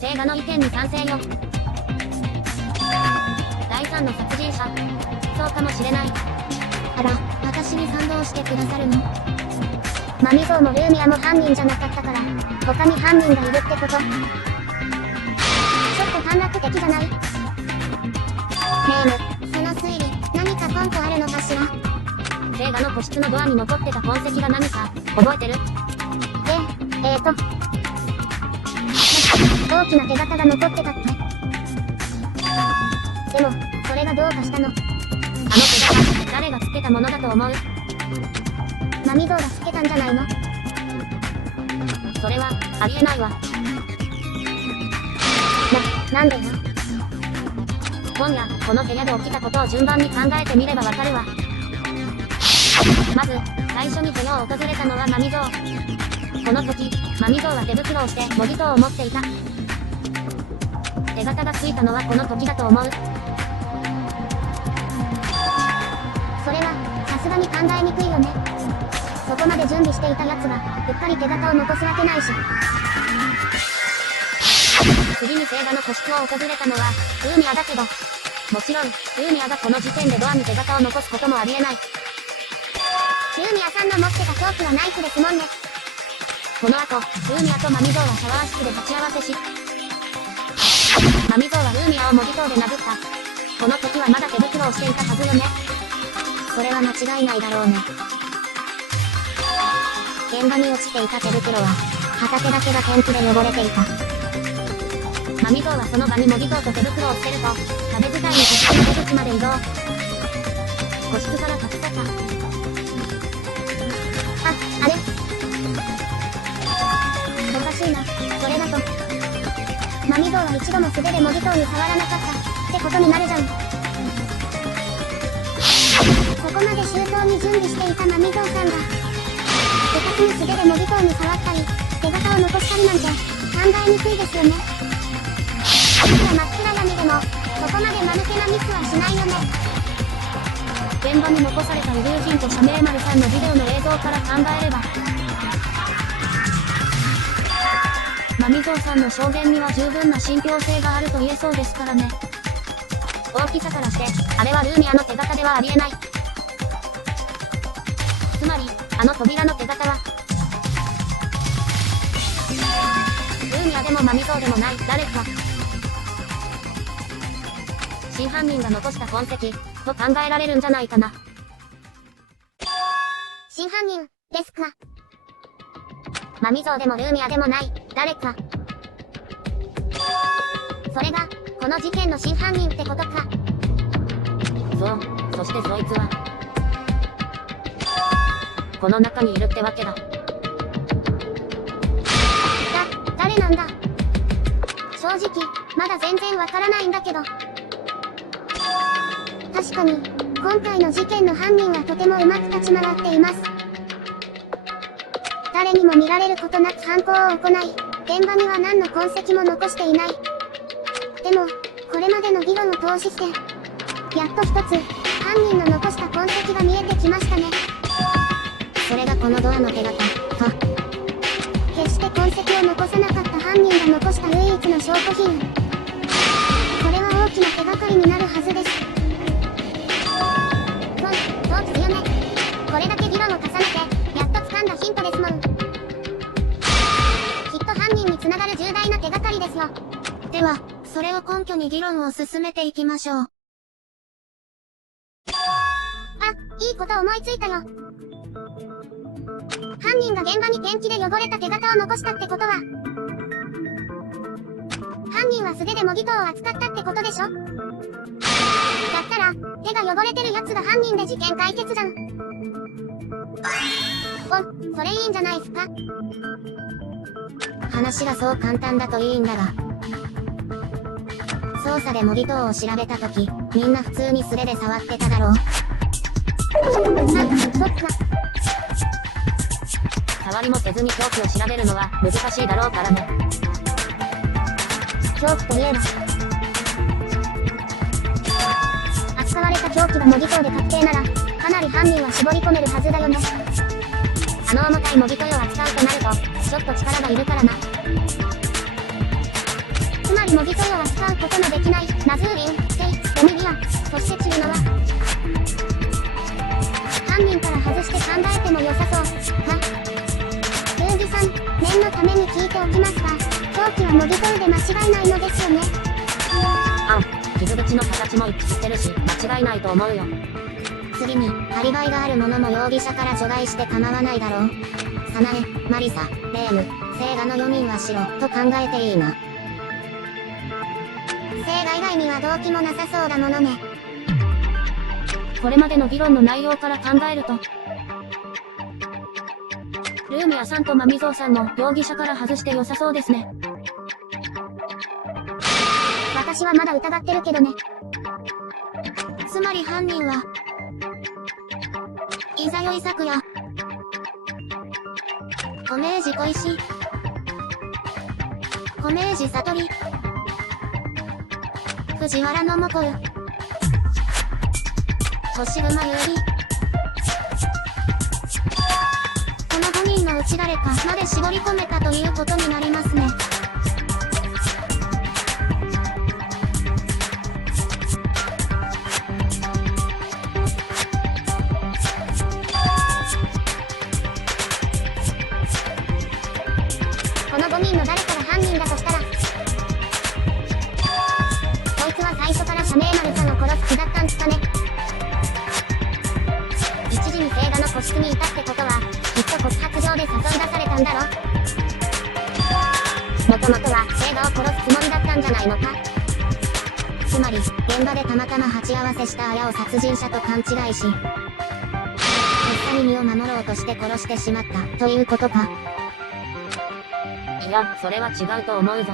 聖画の意見に賛成よ。第3の殺人者。そうかもしれない。あら、私に賛同してくださるの？マミゾウもルーミアも犯人じゃなかったから、他に犯人がいるってこと？ちょっと短絡的じゃない？ネーム、その推理、何か根拠あるのかしら？聖画の個室のドアに残ってた痕跡が何か、覚えてる？大きな手形が残ってたって。でも、それがどうかしたの？あの手形、誰がつけたものだと思う？マミゾウがつけたんじゃないの？それは、ありえないわ。なんでよ。今夜、この部屋で起きたことを順番に考えてみればわかるわ。まず、最初に部屋を訪れたのはマミゾウ。この時、マミゾウは手袋をして模擬刀を持っていた。手形がついたのはこの時だと思う。それは、さすがに考えにくいよね。そこまで準備していた奴が、うっかり手形を残すわけないし。次に聖画の個室を訪れたのは、ルーミアだけど、もちろん、ルーミアがこの時点でドアに手形を残すこともありえない。ルーミアさんの持ってた凶器はナイフですもんね。この後、ルーミアとマミゾウはシャワー室で鉢合わせし、マミゾウはルーミアを模擬刀で殴った。この時はまだ手袋をしていたはずよね。それは間違いないだろうね。現場に落ちていた手袋は、片手だけがペンキで汚れていた。マミゾウはその場に模擬刀と手袋を捨てると、壁伝いに個室の出口まで移動。個室から立ち去った。あれ？おかしいな、それだと。マミゾウは一度も素手で模擬刀に触らなかったってことになるじゃん。ここまで周到に準備していたマミゾウさんが、せっかくに素手で模擬刀に触ったり、手形を残したりなんて、考えにくいですよね。いくら真っ暗闇でも、そこまで間抜けなミスはしないよね。現場に残された遺留品と社名丸さんのビデオの映像から考えれば、マミゾウさんの証言には十分な信憑性があると言えそうですからね。大きさからして、あれはルーミアの手形ではありえない。つまり、あの扉の手形は、ルーミアでもマミゾウでもない誰か。真犯人が残した痕跡、と考えられるんじゃないかな。真犯人、ですか。マミゾウでもルーミアでもない、誰か。それが、この事件の真犯人ってことか。そう、そしてそいつは、この中にいるってわけだ。誰なんだ？正直、まだ全然わからないんだけど。確かに、今回の事件の犯人はとてもうまく立ち回っています。誰にも見られることなく犯行を行い、現場には何の痕跡も残していない。でも、これまでの議論を通して、やっと一つ、犯人の残した痕跡が見えてきましたね。それがこのドアの手形、と。決して痕跡を残さなかった犯人が残した唯一の証拠品。これは大きな手がかりになるはずです。そうですよね。これだけ議論を重ねて、やっと掴んだヒントですもん。きっと犯人に繋がる重大な手がかりですよ。では、それを根拠に議論を進めていきましょう。あ、いいこと思いついたよ。犯人が現場にペンキで汚れた手形を残したってことは、犯人は素手で模擬刀を扱ったってことでしょ？だったら、手が汚れてるやつが犯人で事件解決じゃん。それいいんじゃないっすか？話がそう簡単だといいんだが。捜査で模擬刀を調べたとき、みんな普通に素手で触ってただろう。そっか。触りもせずに凶器を調べるのは難しいだろうからね。凶器といえば、扱われた凶器が模擬刀で確定なら、かなり犯人は絞り込めるはずだよね。あの重たい模擬刀を扱うとなると、ちょっと力がいるからな。り文字供与は使うことのできない、ナズーリン、セイ、ドミリア、そしてチルノは、犯人から外して考えても良さそう、ルーギさん、念のために聞いておきますが、凶器は模擬刀で間違いないのですよね。傷口の形も一致してるし、間違いないと思うよ。次に、アリバイがある者も容疑者から除外して構わないだろう。サナエ、マリサ、レーム、セイガの4人は白と考えていいな。セイガ以外には動機もなさそうだものね。これまでの議論の内容から考えると、ルーミアさんとマミゾウさんも容疑者から外して良さそうですね。私はまだ疑ってるけどね。つまり犯人は、いざよい咲夜、小明寺小石、小明寺悟り、藤原のもこう、星熊ゆうり、この5人のうち誰かまで絞り込めたということになりますね。この5人の誰かが犯人だとしたら、こいつは最初から社名丸さんを殺す気だったんすかね。一時にセイガの個室にいたってことは、きっと告白状で誘い出されたんだろ。もともとはセイガを殺すつもりだったんじゃないのか。つまり、現場でたまたま鉢合わせした綾を殺人者と勘違いし、とっさに身を守ろうとして殺してしまったということか。いや、それは違うと思うぞ。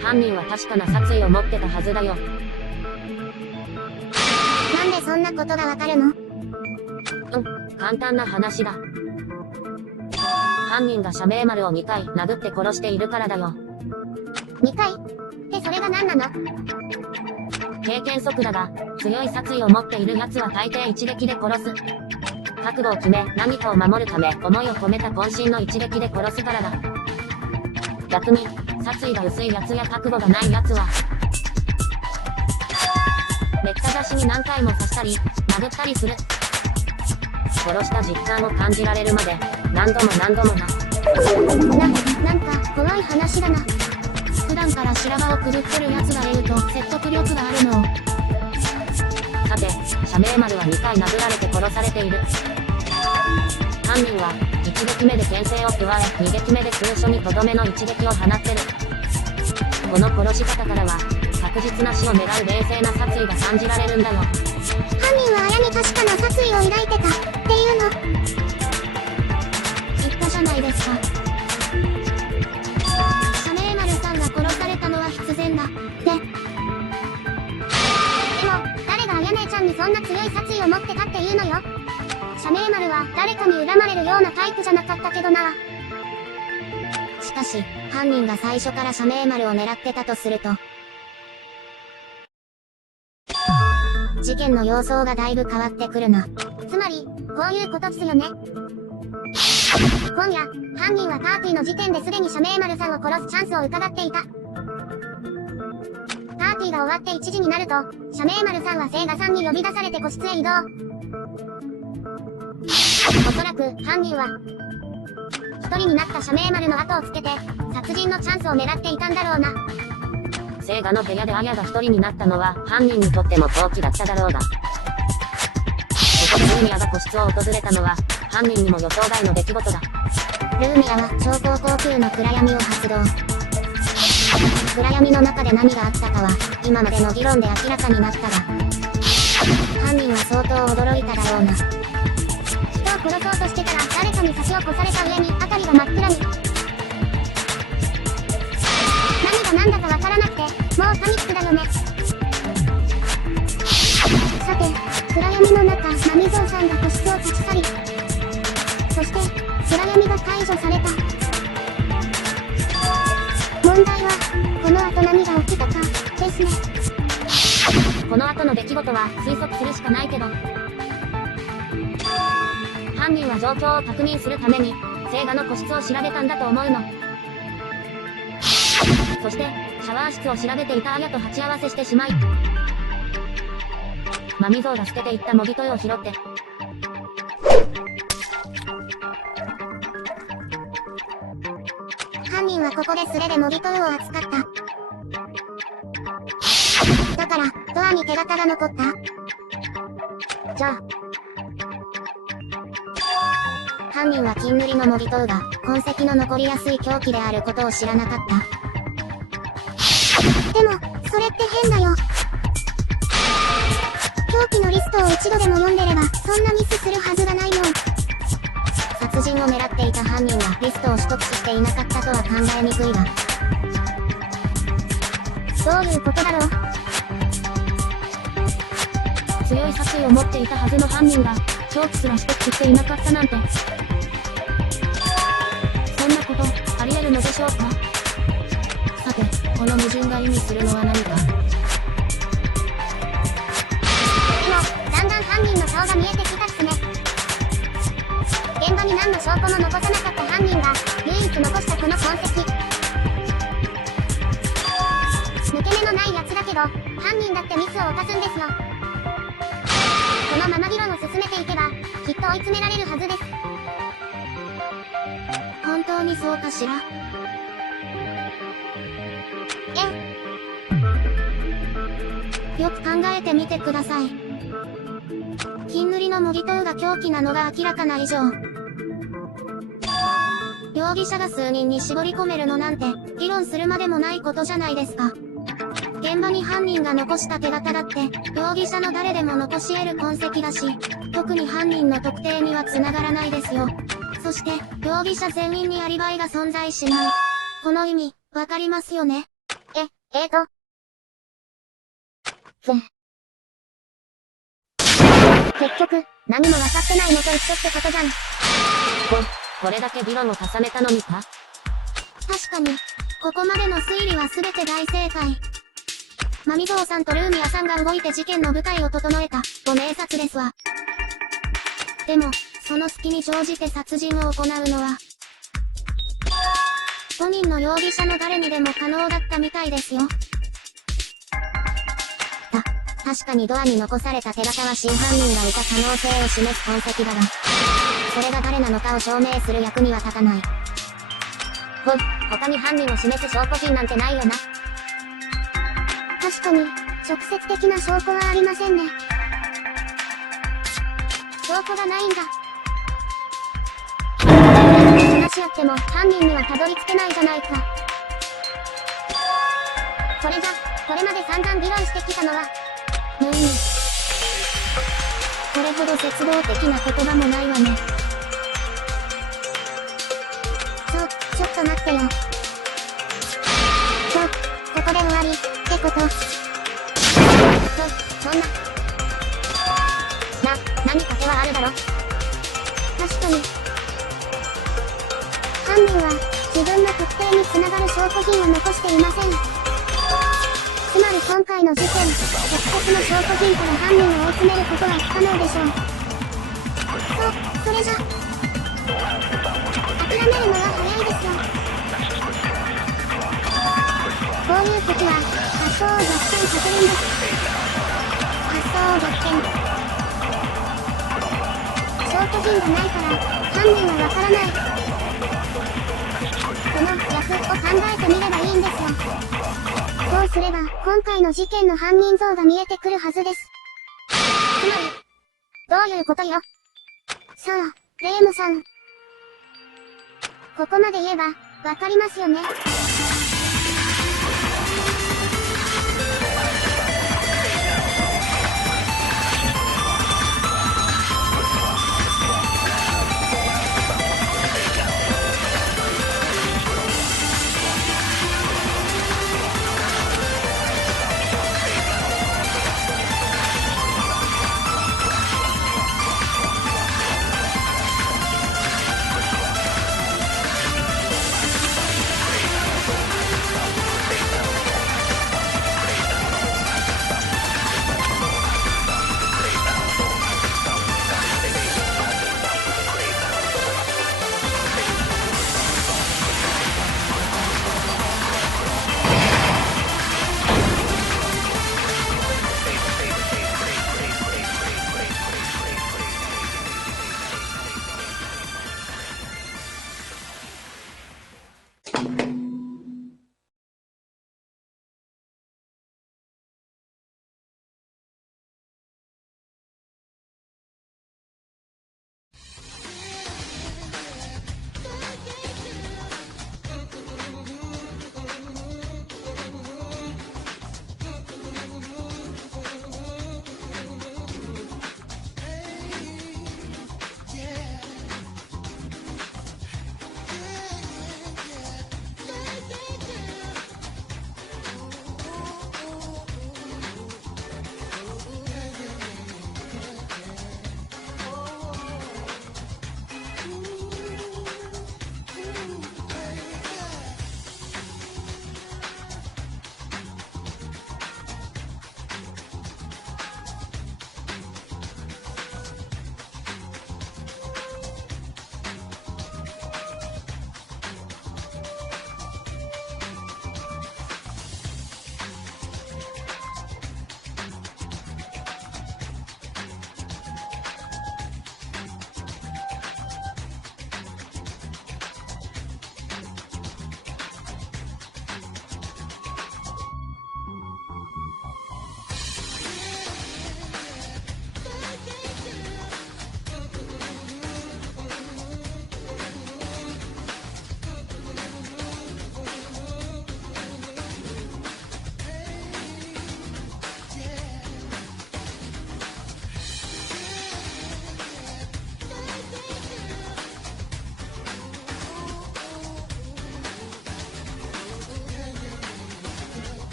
犯人は確かな殺意を持ってたはずだよ。なんでそんなことがわかるの？簡単な話だ。犯人が社名丸を2回殴って殺しているからだよ。2回？ってそれが何なの？経験則だが、強い殺意を持っている奴は大抵一撃で殺す。覚悟を決め、何かを守るため、思いを込めた渾身の一撃で殺すからだ。逆に、殺意が薄い奴や覚悟がない奴は、めった刺しに何回も刺したり、殴ったりする。殺した実感を感じられるまで、何度も何度もな。なんか、怖い話だな。普段から白髪をくぐってる奴がいると説得力があるの。さて、社名丸は2回殴られて殺されている。犯人は、1撃目で牽制を加え、2撃目で空所にとどめの一撃を放ってる。この殺し方からは、確実な死を狙う冷静な殺意が感じられるんだよ。犯人は綾に確かな殺意を抱いてたっていうの。言ったじゃないですか。社名丸さんが殺されたのは必然だって。でも、誰が綾姉ちゃんにそんな強い殺意を持ってたっていうのよ。社名丸は誰かに恨まれるようなタイプじゃなかったけどな。しかし、犯人が最初から社名丸を狙ってたとすると、事件の様相がだいぶ変わってくるな。つまり、こういうことっすよね。今夜、犯人はパーティーの時点ですでに社名丸さんを殺すチャンスを伺っていた。パーティーが終わって1時になると、社名丸さんはセイガさんに呼び出されて個室へ移動。おそらく、犯人は、一人になった社名丸の後をつけて、殺人のチャンスを狙っていたんだろうな。セイガの部屋で綾が一人になったのは犯人にとっても好機だっただろうが。ここでルーミアが個室を訪れたのは犯人にも予想外の出来事だ。ルーミアは超高校級の暗闇を発動。暗闇の中で何があったかは今までの議論で明らかになったが、犯人は相当驚いただろうな。人を殺そうとしてたら誰かに差しを越された上に辺りが真っ暗に。何が何だかわからなくて、もうパニックだよね。さて、暗闇の中、マミゾウさんが個室を立ち去り、そして、暗闇が解除された。問題は、この後何が起きたか、ですね。この後の出来事は推測するしかないけど、犯人は状況を確認するために、セイガの個室を調べたんだと思うの。そして、シャワー室を調べていたアヤと鉢合わせしてしまい、マミゾウが捨てていった模擬トイを拾って、犯人はここで素手で模擬トイを扱った。だから、ドアに手形が残った。じゃあ、犯人は金塗りの模擬トイが痕跡の残りやすい凶器であることを知らなかった。でも、それって変だよ。凶器のリストを一度でも読んでれば、そんなミスするはずがないもん。殺人を狙っていた犯人がリストを取得していなかったとは考えにくいが。どういうことだろう。強い殺意を持っていたはずの犯人が、チョークすら取得していなかったなんて。そんなこと、あり得るのでしょうか。さて、この矛盾が意味するのは何か。でも、だんだん犯人の顔が見えてきたっすね。現場に何の証拠も残さなかった犯人が、唯一残したこの痕跡。抜け目のないやつだけど、犯人だってミスを犯すんですよ。このまま議論を進めていけば、きっと追い詰められるはずです。本当にそうかしら。よく考えてみてください。金塗りの模擬トイが凶器なのが明らかな以上、容疑者が数人に絞り込めるのなんて、議論するまでもないことじゃないですか。現場に犯人が残した手形だって、容疑者の誰でも残し得る痕跡だし、特に犯人の特定には繋がらないですよ。そして、容疑者全員にアリバイが存在しない。この意味、わかりますよね。結局、何も分かってないのと一緒ってことじゃん。これだけ議論を重ねたのにか。確かに、ここまでの推理は全て大正解。マミゾウさんとルーミアさんが動いて事件の舞台を整えた、ご明察ですわ。でも、その隙に乗じて殺人を行うのは、5人の容疑者の誰にでも可能だったみたいですよ。確かにドアに残された手形は真犯人がいた可能性を示す痕跡だが、それが誰なのかを証明する役には立たない。他に犯人を示す証拠品なんてないよな。確かに、直接的な証拠はありませんね。証拠がないんだ。話し合っても犯人にはたどり着けないじゃないか。それじゃ、これまで散々議論してきたのは、これほど絶望的な言葉もないわね。ちょっと待ってよ。ここで終わり、ってこと。そんな。何か手はあるだろ。確かに。犯人は、自分の特定に繋がる証拠品を残していません。つまり今回の事件、直接の証拠品から犯人を追い詰めることは不可能でしょう。それじゃ、諦めるのは早いですよ。こういう時は、発想を逆転させるんです。発想を逆転。証拠品がないから、犯人はわからない。この逆を考えてみればいいんですよ。そうすれば、今回の事件の犯人像が見えてくるはずです。つまり、どういうことよ。さあ、レイムさん。ここまで言えば、わかりますよね。